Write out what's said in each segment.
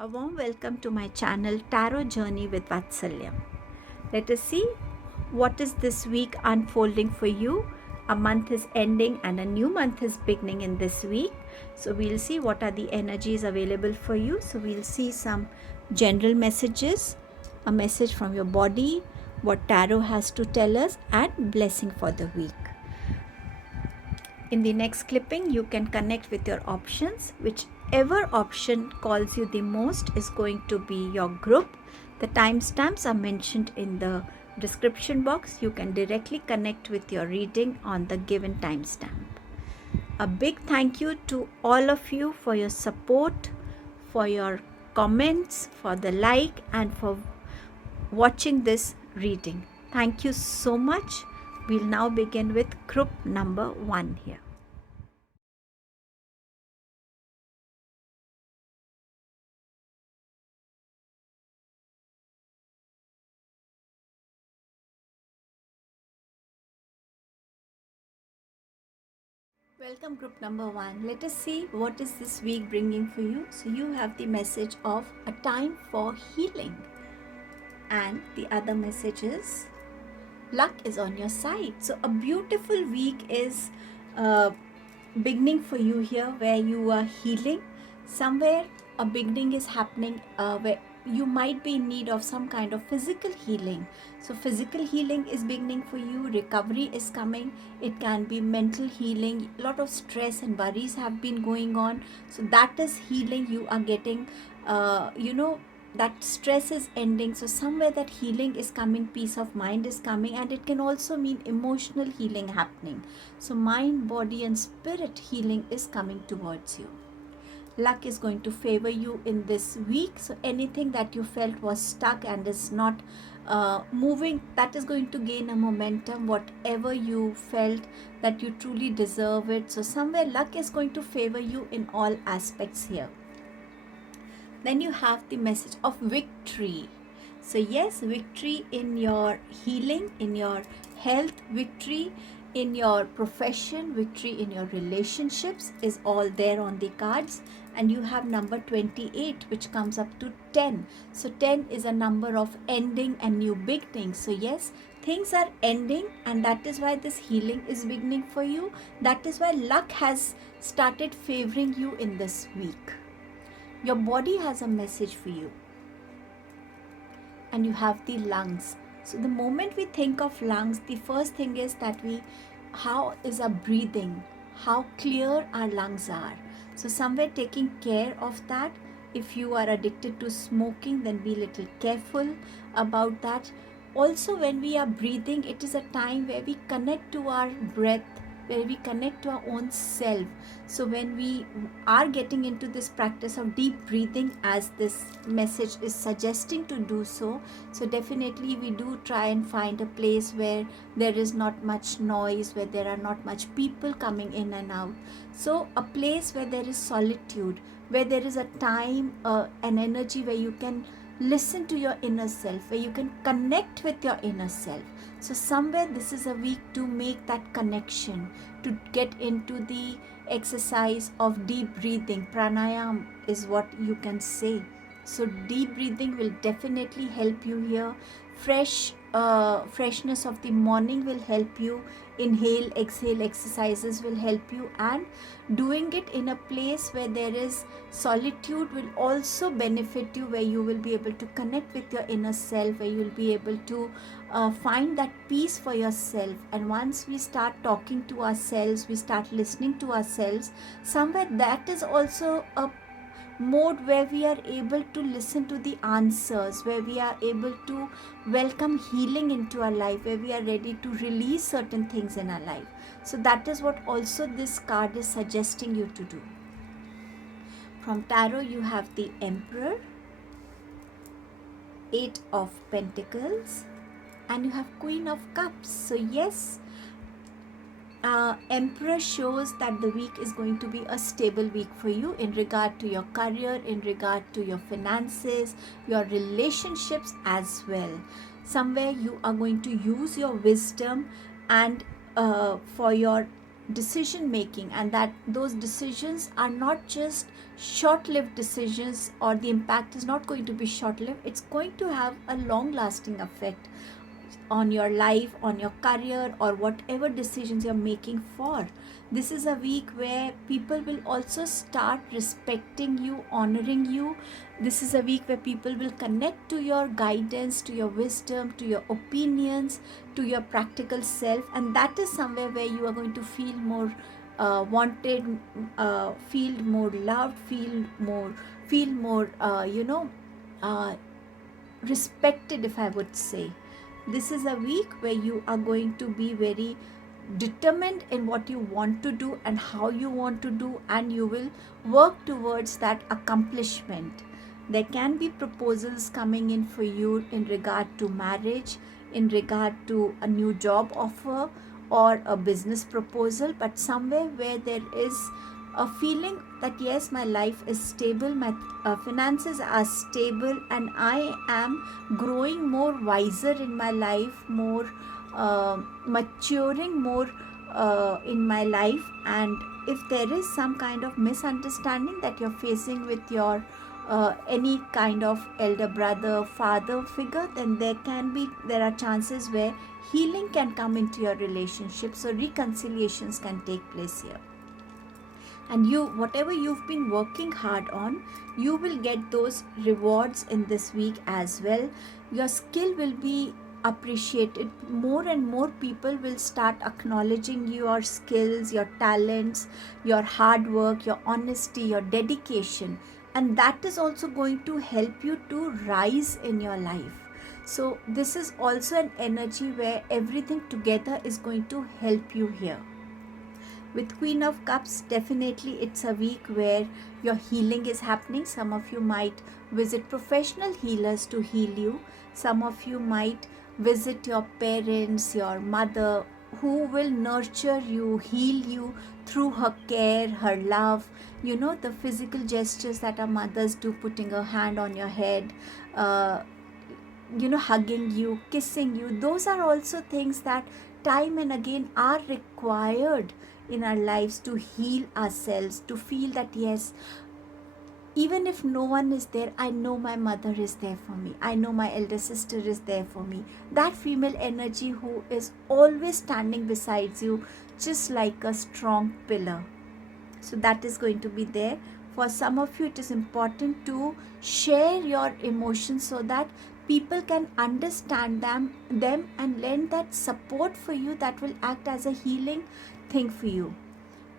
A warm welcome to my channel Tarot Journey with Vatsalya. Let us see what is this week unfolding for you. A month is ending and a new month is beginning in this week. So we'll see what are the energies available for you. So we'll see some general messages, a message from your body, what tarot has to tell us, and blessing for the week. In the next clipping, you can connect with your options. Whichever option calls you the most is going to be your group. The timestamps are mentioned in the description box. You can directly connect with your reading on the given timestamp. A big thank you to all of you for your support, for your comments, for the like, and for watching this reading. Thank you so much. We'll now begin with group number 1 here. Welcome group number 1. Let us see what is this week bringing for you. So you have the message of a time for healing. And the other message is luck is on your side. So a beautiful week is beginning for you here where you are healing. Somewhere a beginning is happening where you might be in need of some kind of physical healing. So physical healing is beginning for you, recovery is coming. It can be mental healing. A lot of stress and worries have been going on, so that is healing. You are getting that stress is ending, so somewhere that healing is coming, peace of mind is coming, and it can also mean emotional healing happening. So mind, body and spirit healing is coming towards you. Luck is going to favor you in this week. So anything that you felt was stuck and is not moving, that is going to gain a momentum. Whatever you felt that you truly deserve it. So somewhere luck is going to favor you in all aspects here. Then you have the message of victory. So yes, victory in your healing, in your health, victory in your profession, victory in your relationships is all there on the cards. And you have number 28, which comes up to 10. So 10 is a number of ending and new beginnings. So yes, things are ending, and that is why this healing is beginning for you. That is why luck has started favoring you in this week. Your body has a message for you. And you have the lungs. So the moment we think of lungs, the first thing is that how is our breathing? How clear our lungs are. So somewhere taking care of that. If you are addicted to smoking, then be a little careful about that. Also, when we are breathing, it is a time where we connect to our breath, where we connect to our own self. So when we are getting into this practice of deep breathing, as this message is suggesting to do so, so definitely we do try and find a place where there is not much noise, where there are not much people coming in and out. So a place where there is solitude, where there is a time, an energy where you can listen to your inner self, where you can connect with your inner self. So somewhere this is a week to make that connection, to get into the exercise of deep breathing. Pranayam is what you can say. So deep breathing will definitely help you here. Freshness of the morning will help you. Inhale, exhale exercises will help you, and doing it in a place where there is solitude will also benefit you, where you will be able to connect with your inner self, where you will be able to find that peace for yourself. And once we start talking to ourselves, we start listening to ourselves, somewhere that is also a mode where we are able to listen to the answers, where we are able to welcome healing into our life, where we are ready to release certain things in our life. So that is what also this card is suggesting you to do. From tarot, you have the Emperor, 8 of Pentacles, and you have Queen of Cups. So yes, Emperor shows that the week is going to be a stable week for you in regard to your career, in regard to your finances, your relationships as well. Somewhere you are going to use your wisdom and for your decision making, and that those decisions are not just short-lived decisions, or the impact is not going to be short-lived. It's going to have a long-lasting effect on your life, on your career, or whatever decisions you're making for. This is a week where people will also start respecting you, honoring you. This is a week where people will connect to your guidance, to your wisdom, to your opinions, to your practical self, and that is somewhere where you are going to feel more wanted, feel more loved, feel more uh, respected, if I would say. This is a week where you are going to be very determined in what you want to do and how you want to do, and you will work towards that accomplishment. There can be proposals coming in for you in regard to marriage, in regard to a new job offer, or a business proposal, but somewhere where there is a feeling that yes, my life is stable, my finances are stable, and I am growing more wiser in my life, more maturing more in my life. And if there is some kind of misunderstanding that you're facing with your any kind of elder brother, father figure, then there are chances where healing can come into your relationship, so reconciliations can take place here. And you, whatever you've been working hard on, you will get those rewards in this week as well. Your skill will be appreciated. More and more people will start acknowledging your skills, your talents, your hard work, your honesty, your dedication, and that is also going to help you to rise in your life. So this is also an energy where everything together is going to help you here. With Queen of Cups, definitely it's a week where your healing is happening. Some of you might visit professional healers to heal you. Some of you might visit your parents, your mother, who will nurture you, heal you through her care, her love. You know, the physical gestures that our mothers do, putting a hand on your head, hugging you, kissing you. Those are also things that time and again are required in our lives to heal ourselves, to feel that yes, even if no one is there, I know my mother is there for me. I know my elder sister is there for me. That female energy who is always standing beside you, just like a strong pillar. So that is going to be there. For some of you, it is important to share your emotions so that people can understand them and lend that support for you, that will act as a healing thing for you.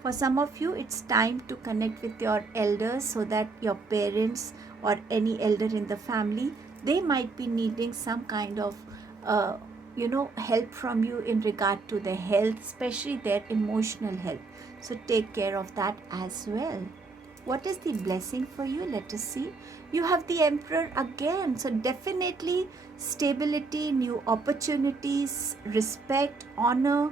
For some of you, it's time to connect with your elders, so that your parents or any elder in the family, they might be needing some kind of help from you in regard to their health, especially their emotional health. So take care of that as well. What is the blessing for you? Let us see. You have the Emperor again. So definitely stability, new opportunities, respect, honor,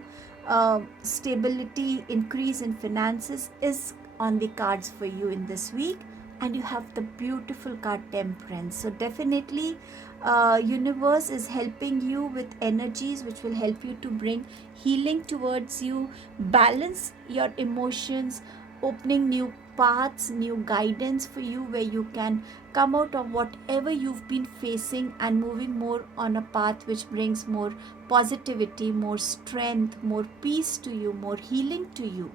stability, increase in finances is on the cards for you in this week. And you have the beautiful card Temperance. So definitely universe is helping you with energies which will help you to bring healing towards you, balance your emotions, opening new paths, new guidance for you, where you can come out of whatever you've been facing and moving more on a path which brings more positivity, more strength, more peace to you, more healing to you.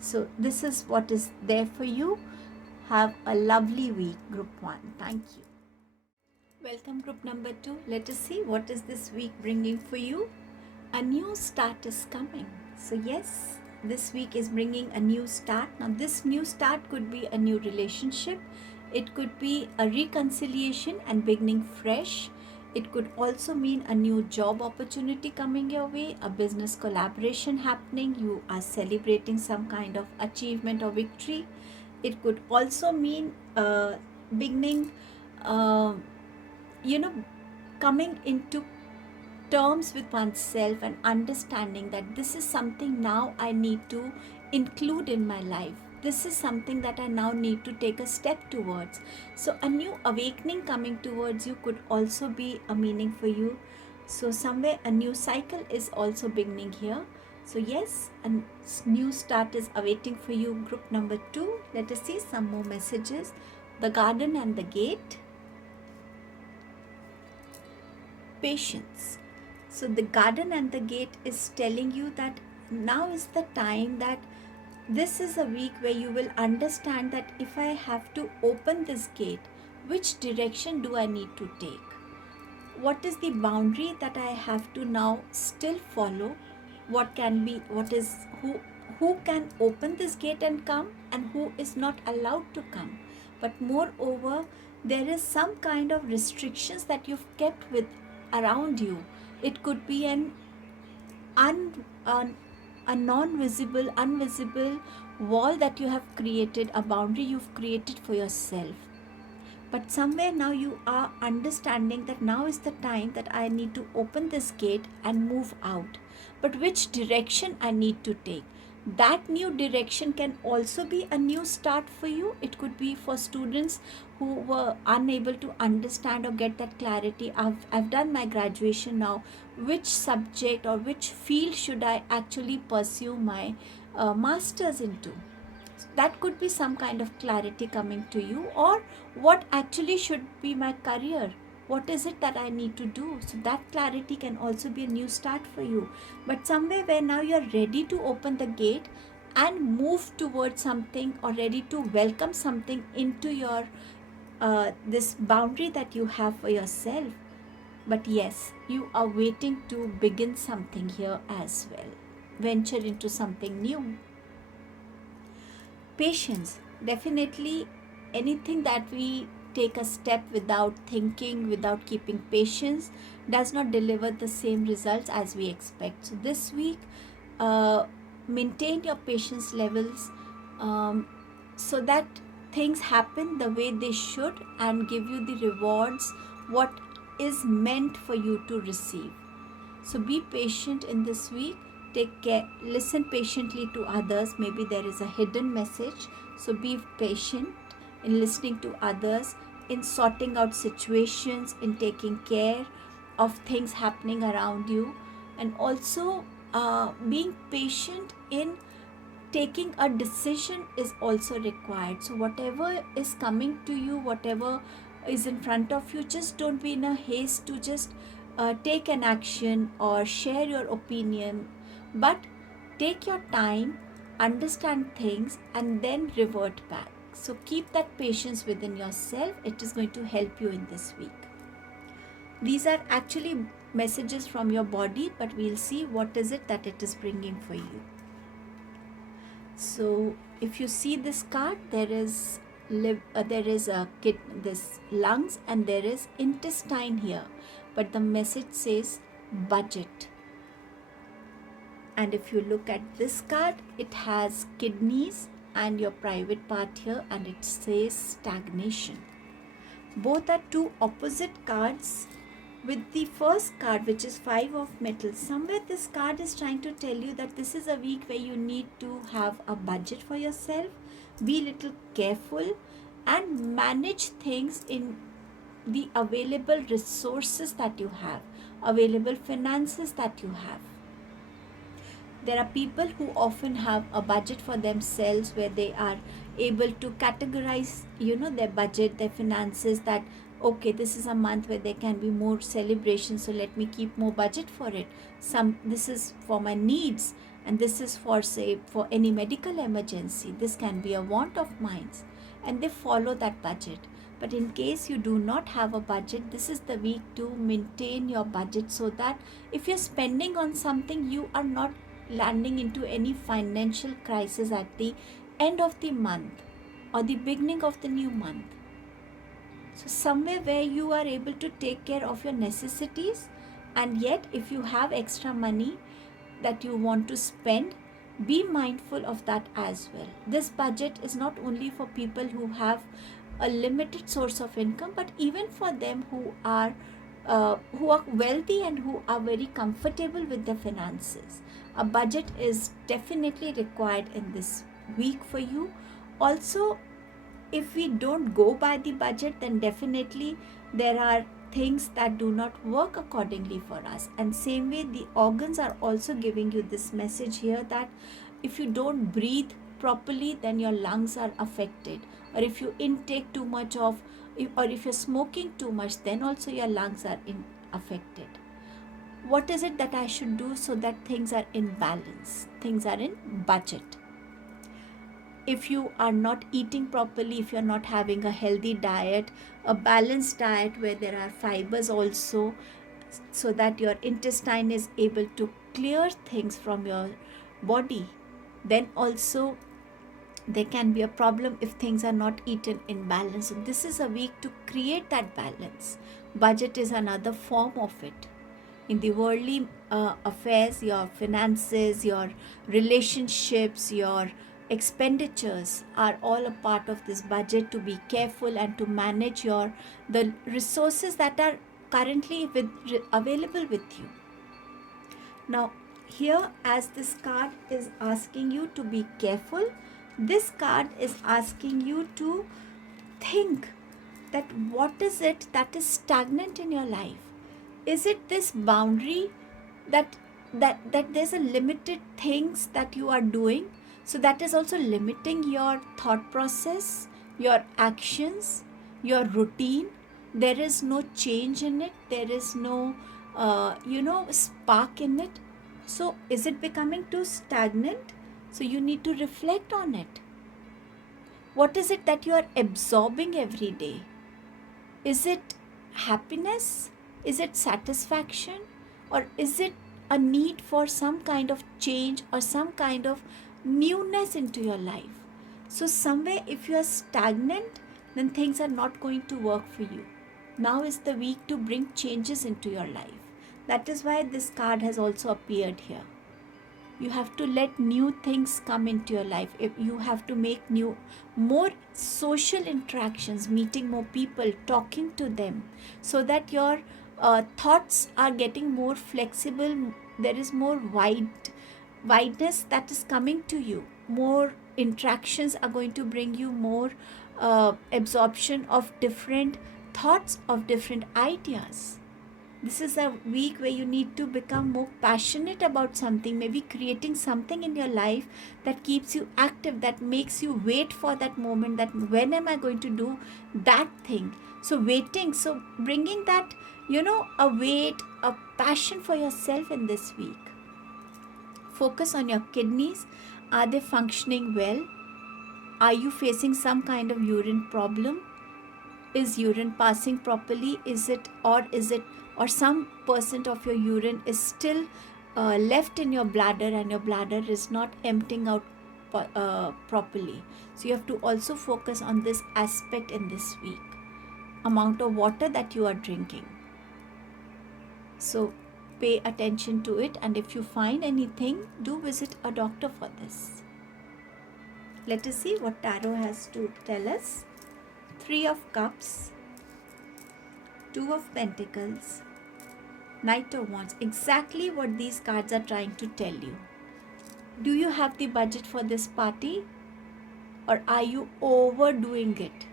So this is what is there for you. Have a lovely week, Group 1. Thank you. Welcome, Group number 2. Let us see what is this week bringing for you. A new start is coming. So yes, this week is bringing a new start. Now this new start could be a new relationship. It could be a reconciliation and beginning fresh. It could also mean a new job opportunity coming your way, a business collaboration happening. You are celebrating some kind of achievement or victory. It could also mean beginning, coming into terms with oneself and understanding that this is something now I need to include in my life. This is something that I now need to take a step towards. So a new awakening coming towards you could also be a meaning for you. So somewhere a new cycle is also beginning here. So yes, a new start is awaiting for you, group number 2. Let us see some more messages. The garden and the gate. Patience. So the garden and the gate is telling you that now is the time, that this is a week where you will understand that if I have to open this gate, which direction do I need to take? What is the boundary that I have to now still follow? What can be, what is, who can open this gate and come, and who is not allowed to come? But moreover, there is some kind of restrictions that you've kept with around you. It could be a non-visible, invisible wall that you have created, a boundary you've created for yourself. But somewhere now you are understanding that now is the time that I need to open this gate and move out. But which direction I need to take? That new direction can also be a new start for you. It could be for students who were unable to understand or get that clarity. I've done my graduation now. Which subject or which field should I actually pursue my master's into? That could be some kind of clarity coming to you. Or what actually should be my career? What is it that I need to do? So that clarity can also be a new start for you. But somewhere where now you're ready to open the gate and move towards something, or ready to welcome something into your this boundary that you have for yourself. But yes, you are waiting to begin something here as well. Venture into something new. Patience. Definitely anything that we take a step without thinking, without keeping patience, does not deliver the same results as we expect. So this week, maintain your patience levels so that things happen the way they should and give you the rewards what is meant for you to receive. So be patient in this week. Take care, listen patiently to others. Maybe there is a hidden message. So be patient in listening to others, in sorting out situations, in taking care of things happening around you, and also being patient in taking a decision is also required. So whatever is coming to you, whatever is in front of you, just don't be in a haste to just take an action or share your opinion, but take your time, understand things, and then revert back. So keep that patience within yourself. It is going to help you in this week. These are actually messages from your body, but we'll see what is it that it is bringing for you. So if you see this card, there is this lungs and there is intestine here, but the message says budget. And if you look at this card, it has kidneys and your private part here, and it says stagnation. Both are two opposite cards. With the first card, which is 5 of metals, somewhere this card is trying to tell you that this is a week where you need to have a budget for yourself, be little careful, and manage things in the available resources that you have, available finances that you have. There are people who often have a budget for themselves where they are able to categorize, their budget, their finances, that okay, this is a month where there can be more celebrations, so let me keep more budget for it. This is for my needs, and this is for, say, for any medical emergency. This can be a want of mine, and they follow that budget. But in case you do not have a budget, this is the week to maintain your budget, so that if you're spending on something, you are not landing into any financial crisis at the end of the month or the beginning of the new month. So somewhere where you are able to take care of your necessities, and yet if you have extra money that you want to spend, be mindful of that as well. This budget is not only for people who have a limited source of income, but even for them who are wealthy and who are very comfortable with their finances. A budget is definitely required in this week for you. Also, if we don't go by the budget, then definitely there are things that do not work accordingly for us. And same way, the organs are also giving you this message here that if you don't breathe properly, then your lungs are affected. Or if you intake too much of, or if you're smoking too much, then also your lungs are affected. What is it that I should do so that things are in balance, things are in budget? If you are not eating properly, if you're not having a healthy diet, a balanced diet where there are fibers also, so that your intestine is able to clear things from your body, then also there can be a problem if things are not eaten in balance. So this is a week to create that balance. Budget is another form of it. In the worldly affairs, your finances, your relationships, your expenditures are all a part of this budget, to be careful and to manage the resources that are currently available with you. Now here, as this card is asking you to be careful, this card is asking you to think that what is it that is stagnant in your life. Is it this boundary that there's a limited things that you are doing, so that is also limiting your thought process, your actions, your routine? There is no change in it, there is no spark in it. So is it becoming too stagnant? So you need to reflect on it. What is it that you are absorbing every day? Is it happiness? Is it satisfaction? Or is it a need for some kind of change or some kind of newness into your life? So somewhere, if you are stagnant, then things are not going to work for you. Now is the week to bring changes into your life. That is why this card has also appeared here. You have to let new things come into your life. If you have to make more social interactions, meeting more people, talking to them, so that your thoughts are getting more flexible. There is more wideness that is coming to you. More interactions are going to bring you more absorption of different thoughts, of different ideas. This is a week where you need to become more passionate about something, maybe creating something in your life that keeps you active, that makes you wait for that moment, that when am I going to do that thing? So waiting, so bringing that, a wait, a passion for yourself in this week. Focus on your kidneys. Are they functioning well? Are you facing some kind of urine problem? Is urine passing properly? Or some percent of your urine is still left in your bladder, and your bladder is not emptying out properly. So you have to also focus on this aspect in this week. Amount of water that you are drinking. So pay attention to it, and if you find anything, do visit a doctor for this. Let us see what Tarot has to tell us. 3 of Cups, 2 of Pentacles, Knight of Wands. Exactly what these cards are trying to tell you. Do you have the budget for this party, or are you overdoing it?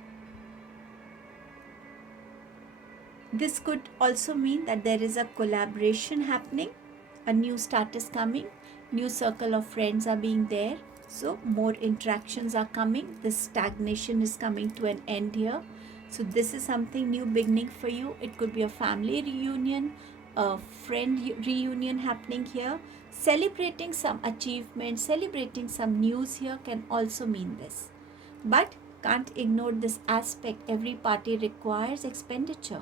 This could also mean that there is a collaboration happening, a new start is coming, new circle of friends are being there. So more interactions are coming. This stagnation is coming to an end here. So this is something new beginning for you. It could be a family reunion, a friend reunion happening here. Celebrating some achievements, celebrating some news here can also mean this. But can't ignore this aspect. Every party requires expenditure.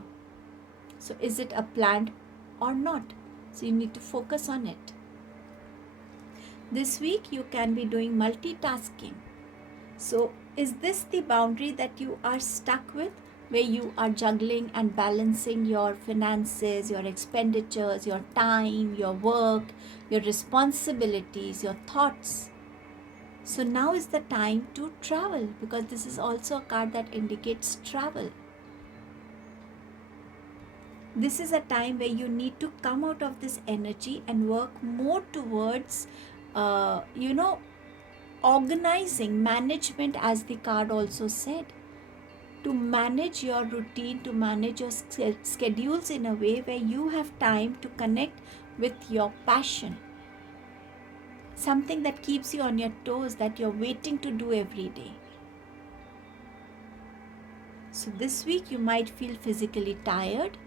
So is it a planned or not? So you need to focus on it. This week you can be doing multitasking. So is this the boundary that you are stuck with, where you are juggling and balancing your finances, your expenditures, your time, your work, your responsibilities, your thoughts? So now is the time to travel, because this is also a card that indicates travel. This is a time where you need to come out of this energy and work more towards organizing, management, as the card also said. to manage your routine, to manage your schedules in a way where you have time to connect with your passion. Something that keeps you on your toes, that you're waiting to do every day. So this week you might feel physically tired.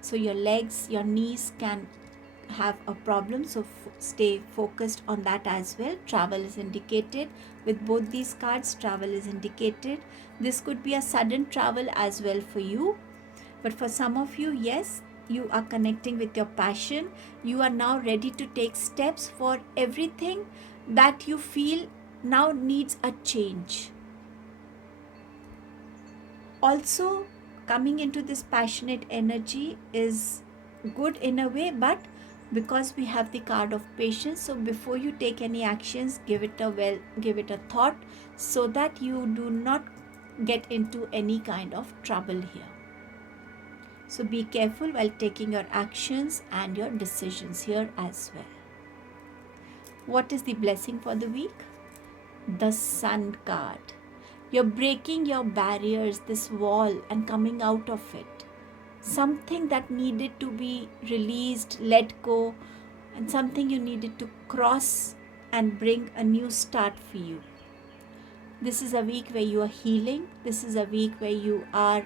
So your legs, your knees can have a problem. So stay focused on that as well. Travel is indicated. With both these cards, travel is indicated. This could be a sudden travel as well for you. But for some of you, yes, you are connecting with your passion. You are now ready to take steps for everything that you feel now needs a change. Also, coming into this passionate energy is good in a way, but because we have the card of patience, so before you take any actions, give it a thought, so that you do not get into any kind of trouble here. So be careful while taking your actions and your decisions here as well. What is the blessing for the week? The Sun card. You're breaking your barriers, this wall, and coming out of it. Something that needed to be released, let go, and something you needed to cross and bring a new start for you. This is a week where you are healing. This is a week where you are,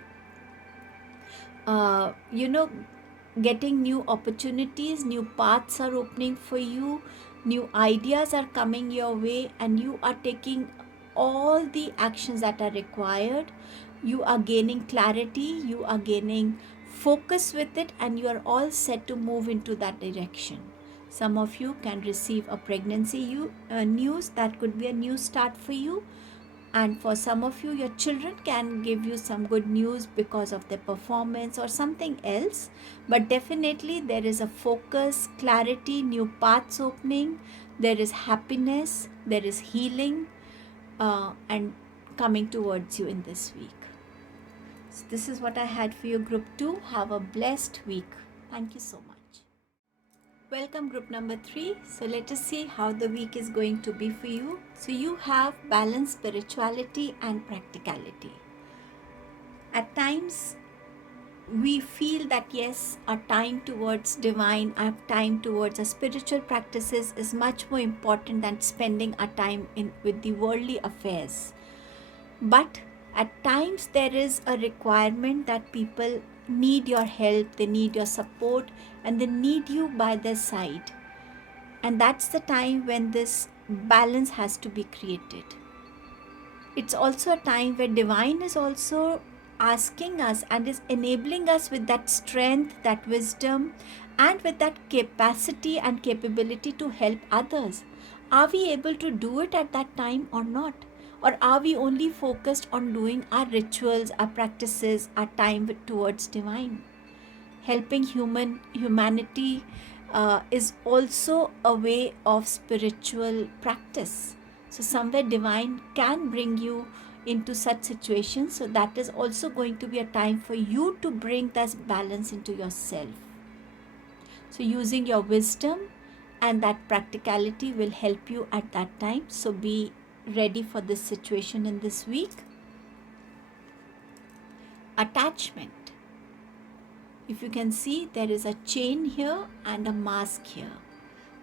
getting new opportunities, new paths are opening for you, new ideas are coming your way, and you are taking all the actions that are required. You are gaining clarity, you are gaining focus with it, and you are all set to move into that direction. Some of you can receive a pregnancy news that could be a new start for you. And for some of you, your children can give you some good news because of their performance or something else. But definitely there is a focus, clarity, new paths opening. There is happiness, there is healing, and coming towards you in this week. So this is what I had for you, Group 2. Have a blessed week. Thank you so much. Welcome, Group number 3. So let us see how the week is going to be for you. So you have balance, spirituality and practicality. At times we feel that yes, our time towards divine, our time towards our spiritual practices is much more important than spending our time with the worldly affairs. But at times there is a requirement that people need your help, they need your support, and they need you by their side. And that's the time when this balance has to be created. It's also a time where divine is also asking us and is enabling us with that strength, that wisdom, and with that capacity and capability to help others. Are we able to do it at that time or not? Or are we only focused on doing our rituals, our practices, our time towards divine? Helping humanity is also a way of spiritual practice. So somewhere divine can bring you into such situations. So that is also going to be a time for you to bring that balance into yourself. So using your wisdom and that practicality will help you at that time. So be ready for this situation in this week. Attachment. If you can see, there is a chain here and a mask here.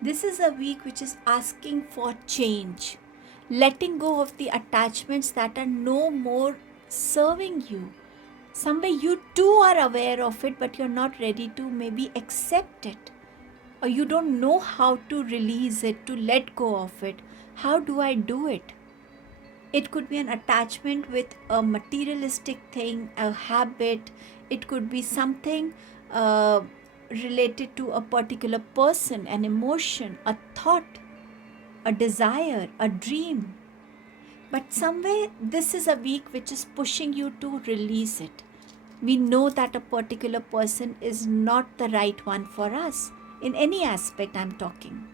This is a week which is asking for change. Letting go of the attachments that are no more serving you. Somewhere you too are aware of it, but you're not ready to maybe accept it. Or you don't know how to release it, to let go of it. How do I do it? It could be an attachment with a materialistic thing, a habit. It could be something related to a particular person, an emotion, a thought, a desire, a dream. But somewhere this is a week which is pushing you to release it. We know that a particular person is not the right one for us. In any aspect I'm talking.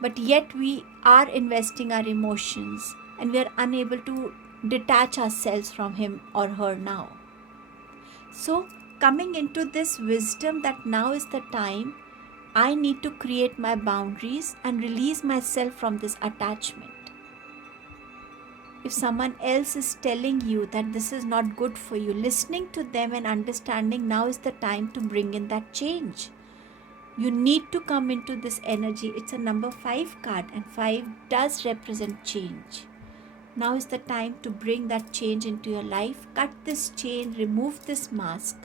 But yet we are investing our emotions and we are unable to detach ourselves from him or her now. So coming into this wisdom that now is the time I need to create my boundaries and release myself from this attachment. If someone else is telling you that this is not good for you, listening to them and understanding now is the time to bring in that change. You need to come into this energy. It's a number 5 card, and 5 does represent change. Now is the time to bring that change into your life. Cut this chain, remove this mask,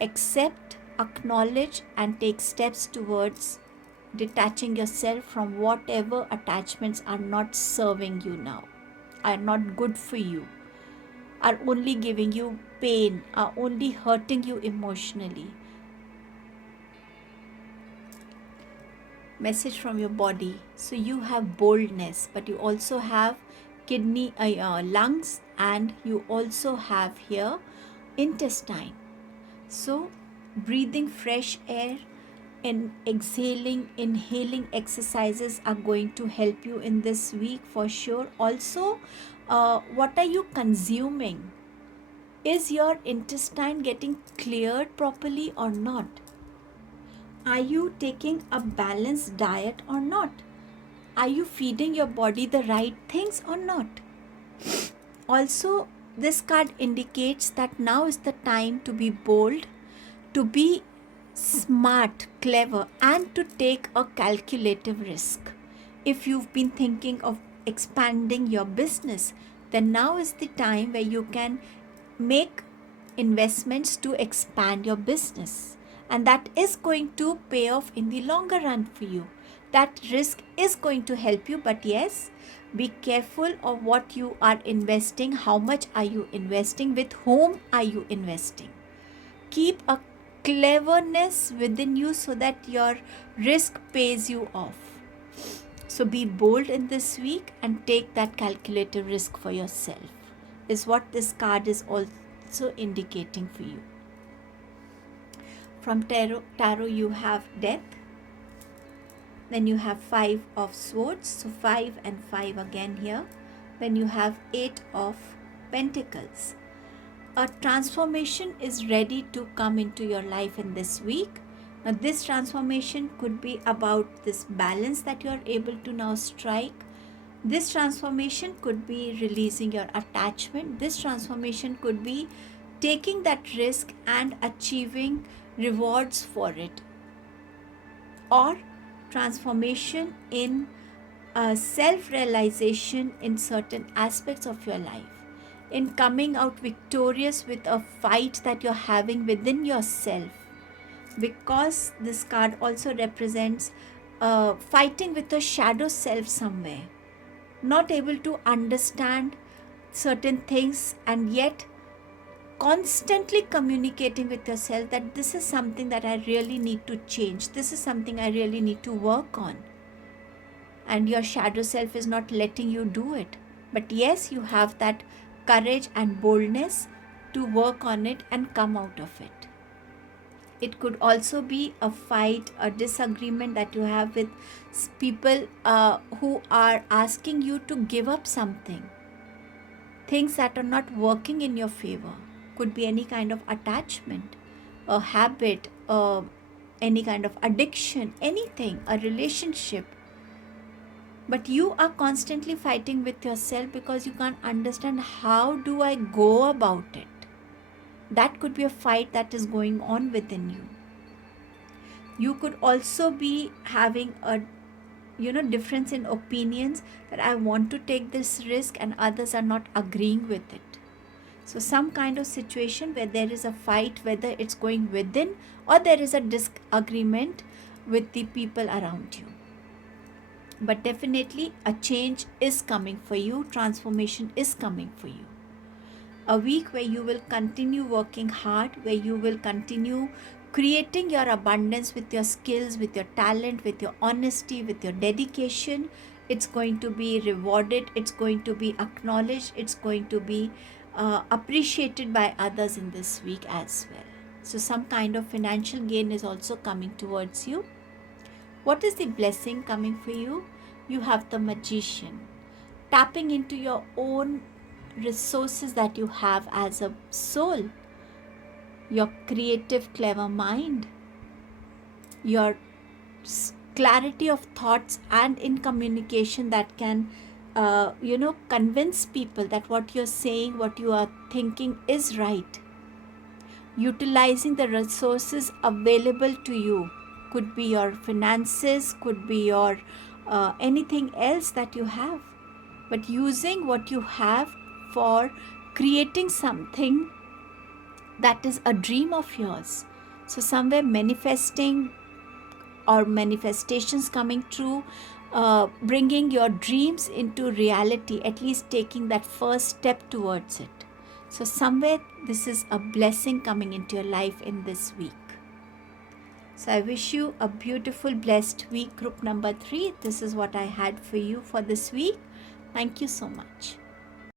accept, acknowledge, and take steps towards detaching yourself from whatever attachments are not serving you now, are not good for you, are only giving you pain, are only hurting you emotionally. Message from your body. So you have boldness, but you also have kidney, lungs, and you also have here intestine. So breathing fresh air and inhaling exercises are going to help you in this week for sure. Also, what are you consuming? Is your intestine getting cleared properly or not? Are you taking a balanced diet or not? Are you feeding your body the right things or not? Also, this card indicates that now is the time to be bold, to be smart, clever, and to take a calculative risk. If you've been thinking of expanding your business, then now is the time where you can make investments to expand your business, and that is going to pay off in the longer run for you. That risk is going to help you, but yes, be careful of what you are investing. How much are you investing? With whom are you investing? Keep a cleverness within you so that your risk pays you off. So be bold in this week and take that calculated risk for yourself, is what this card is also indicating for you. From tarot you have death, then you have 5 of swords, so 5 and 5 again here. Then you have 8 of pentacles. A transformation is ready to come into your life in this week. Now this transformation could be about this balance that you are able to now strike. This transformation could be releasing your attachment. This transformation could be taking that risk and achieving rewards for it. Or transformation in self-realization in certain aspects of your life, in coming out victorious with a fight that you're having within yourself, because this card also represents fighting with a shadow self somewhere, not able to understand certain things, and yet constantly communicating with yourself that this is something that I really need to change, this is something I really need to work on, and your shadow self is not letting you do it. But yes, you have that courage and boldness to work on it and come out of it. It could also be a fight, a disagreement that you have with people who are asking you to give up something, things that are not working in your favor. Could be any kind of attachment, a habit, any kind of addiction, anything, a relationship. But you are constantly fighting with yourself because you can't understand, how do I go about it? That could be a fight that is going on within you. You could also be having a difference in opinions, that I want to take this risk and others are not agreeing with it. So some kind of situation where there is a fight, whether it's going within or there is a disagreement with the people around you. But definitely a change is coming for you, transformation is coming for you. A week where you will continue working hard, where you will continue creating your abundance with your skills, with your talent, with your honesty, with your dedication. It's going to be rewarded, it's going to be acknowledged, it's going to be appreciated by others in this week as well. So some kind of financial gain is also coming towards you. What is the blessing coming for you? You have the Magician, tapping into your own resources that you have as a soul, your creative, clever mind, your clarity of thoughts and in communication that can convince people that what you're saying, what you are thinking is right. Utilizing the resources available to you, could be your finances, could be your anything else that you have, but using what you have for creating something that is a dream of yours. So somewhere manifesting or manifestations coming true, bringing your dreams into reality, at least taking that first step towards it. So somewhere this is a blessing coming into your life in this week. So I wish you a beautiful, blessed week, group number 3. This is what I had for you for this week. Thank you so much.